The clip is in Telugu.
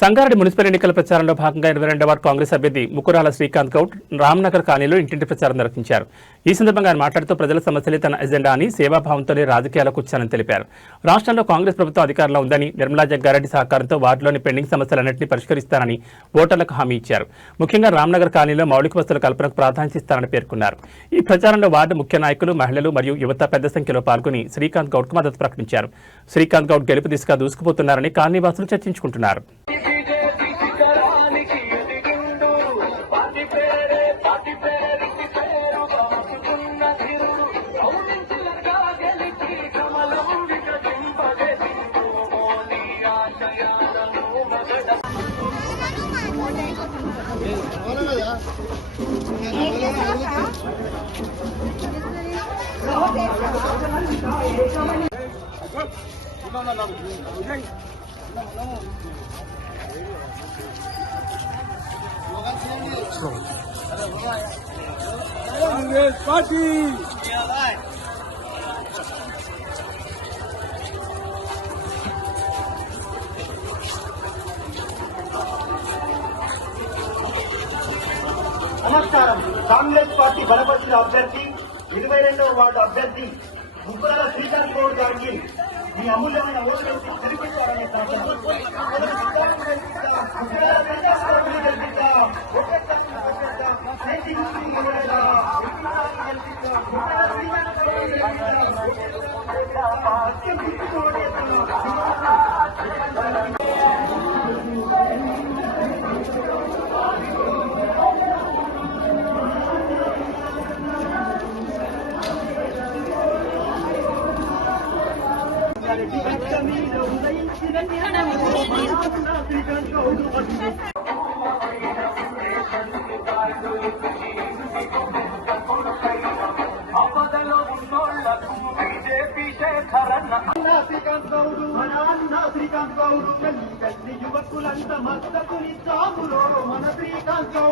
సంగారెడ్డి మున్సిపల్ ఎన్నికల ప్రచారంలో భాగంగా 22వ వార్డు కాంగ్రెస్ అభ్యర్థి ముకురాల శ్రీకాంత్ గౌడ్ రామ్నగర్ కాలనీలో ఇంటింటి ప్రచారం నిర్వహించారు. ఈ సందర్భంగా ఆయన మాట్లాడుతూ ప్రజల సమస్యలే తన ఎజెండా అని సేవాభావంతోనే రాజకీయాలకు వచ్చానని తెలిపారు. రాష్ట్రంలో కాంగ్రెస్ ప్రభుత్వం అధికారంలో ఉందని నిర్మలా జగ్గారెడ్డి సహకారంతో వార్డులోని పెండింగ్ సమస్యలన్నింటినీ పరిష్కరిస్తానని ఓటర్లకు హామీ ఇచ్చారు. ముఖ్యంగా రామ్నగర్ కాలనీలో మౌలిక వసతుల కల్పనకు ప్రాధాన్యత ఇస్తారని పేర్కొన్నారు. ఈ ప్రచారంలో వార్డు ముఖ్య నాయకులు, మహిళలు మరియు యువత పెద్ద సంఖ్యలో పాల్గొని శ్రీకాంత్ గౌడ్కు మద్దతు ప్రకటించారు. శ్రీకాంత్ గౌడ్ గెలుపు దిశగా దూసుకుపోతున్నారని కాలనీవాసులు చర్చించుకుంటున్నారు. నమస్కారం. కాంగ్రెస్ పార్టీ బలపరిచిన అభ్యర్థి 22వ వార్డు అభ్యర్థి ముకురాల శ్రీకాంత్ గౌడ్ గారికి మీ అమూల్యమైన ఓటు వేసి గెలిపించారనే శ్రీకాంత్ గౌడ్ యువకులంత మద్దతునిస్తాములో మన శ్రీకాంత్ గౌడ్.